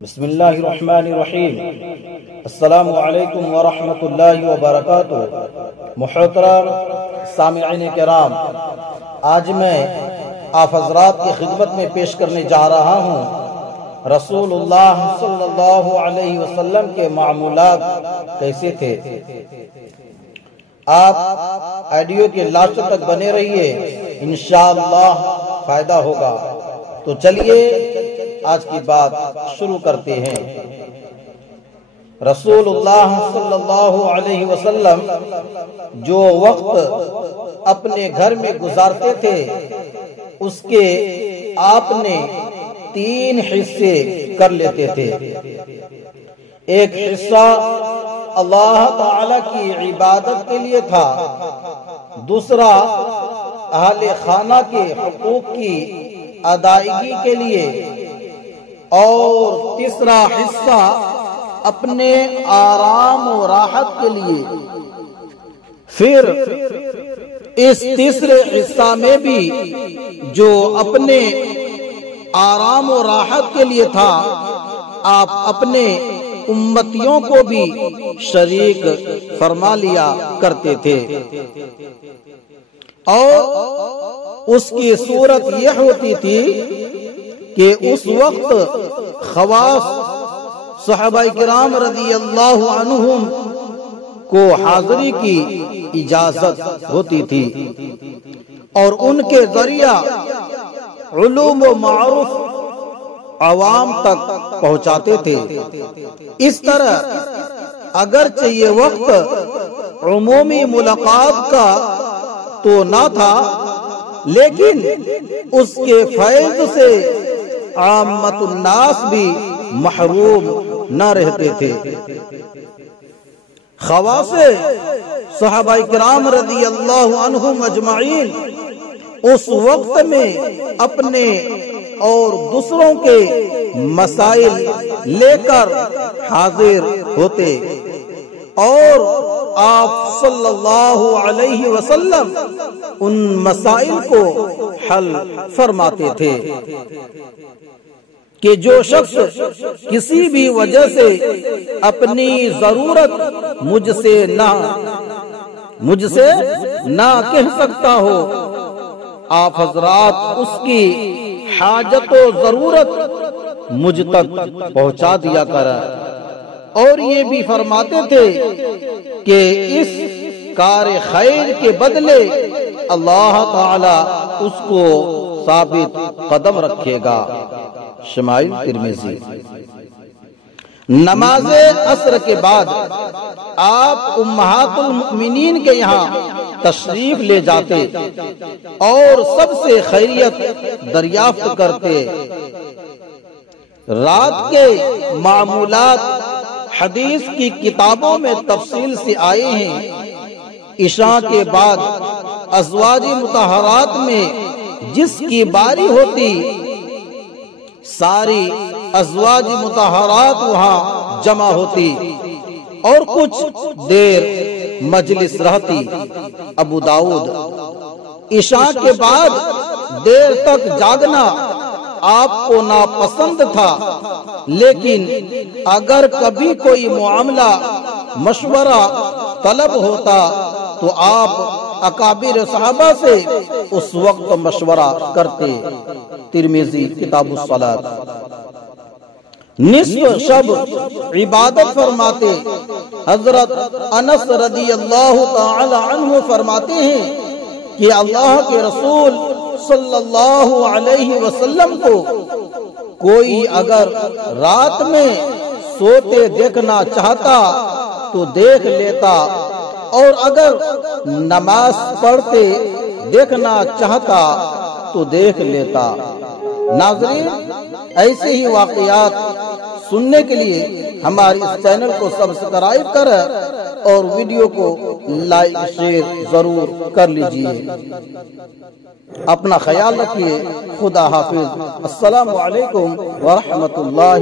بسم اللہ الرحمن الرحیم۔ السلام علیکم ورحمۃ اللہ وبرکاتہ۔ محترم سامعین کرام، آج میں آپ حضرات کی خدمت میں پیش کرنے جا رہا ہوں رسول اللہ صلی اللہ علیہ وسلم کے معمولات کیسے تھے۔ آپ آڈیو کے لاسٹ تک بنے رہیے، انشاءاللہ فائدہ ہوگا۔ تو چلیے آج کی بات شروع کرتے ہیں۔ رسول اللہ صلی اللہ علیہ وسلم جو وقت اپنے گھر میں گزارتے تھے اس کے آپ نے 3 حصے کر لیتے تھے۔ ایک حصہ اللہ تعالی کی عبادت کے لیے تھا، دوسرا اہل خانہ کے حقوق کی ادائیگی کے لیے، اور تیسرا حصہ اپنے آرام و راحت کے لیے۔ پھر اس تیسرے حصہ میں بھی جو اپنے آرام و راحت کے لیے تھا، آپ اپنے امتیوں کو بھی شریک فرما لیا کرتے تھے، اور اس کی صورت یہ ہوتی تھی کہ اس وقت خواص صحابہ کرام رضی اللہ عنہم کو حاضری کی اجازت ہوتی تھی، اور ان کے ذریعہ علوم و معروف عوام تک پہنچاتے تھے۔ اس طرح اگرچہ یہ وقت عمومی ملاقات کا تو نہ تھا، لیکن اس کے فیض سے عامت الناس بھی محروم نہ رہتے تھے۔ خواص صحابہ کرام رضی اللہ عنہم اجمعین اس وقت میں اپنے اور دوسروں کے مسائل لے کر حاضر ہوتے، اور آپ صلی اللہ علیہ وسلم ان مسائل کو حل فرماتے تھے کہ جو شخص کسی بھی وجہ سے اپنی ضرورت مجھ سے نہ کہہ سکتا ہو، آپ حضرات اس کی حاجت و ضرورت مجھ تک پہنچا دیا کریں۔ اور یہ بھی فرماتے تھے کہ اس کار خیر کے بدلے اللہ تعالی اس کو ثابت قدم رکھے گا۔ شمائل ترمذی۔ نماز عصر کے بعد آپ امہات المؤمنین کے یہاں تشریف لے جاتے اور سب سے خیریت دریافت کرتے۔ رات کے معمولات حدیث کی کتابوں میں تفصیل سے آئے ہیں۔ عشاء کے بعد ازواج مطہرات میں جس کی باری ہوتی، ساری ازواج مطہرات وہاں جمع ہوتی اور کچھ دیر مجلس رہتی۔ ابو داؤد۔ عشاء کے بعد دیر تک جاگنا آپ کو ناپسند تھا، لیکن اگر کبھی کوئی معاملہ مشورہ طلب ہوتا تو آپ اکابر صحابہ سے اس وقت مشورہ کرتے۔ ترمذی کتاب الصلاۃ۔ نصف شب عبادت فرماتے۔ حضرت انس رضی اللہ تعالی عنہ فرماتے ہیں کہ اللہ کے رسول صلی اللہ علیہ وسلم کو کوئی اگر رات میں سوتے دیکھنا چاہتا تو دیکھ لیتا، اور اگر نماز پڑھتے دیکھنا چاہتا تو دیکھ لیتا۔ ناظرین، ایسے ہی واقعات سننے کے لیے ہمارے اس چینل کو سبسکرائب کریں اور ویڈیو کو لائک شیئر ضرور کر لیجئے۔ اپنا خیال رکھیے۔ خدا حافظ۔ السلام علیکم ورحمۃ اللہ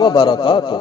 وبرکاتہ۔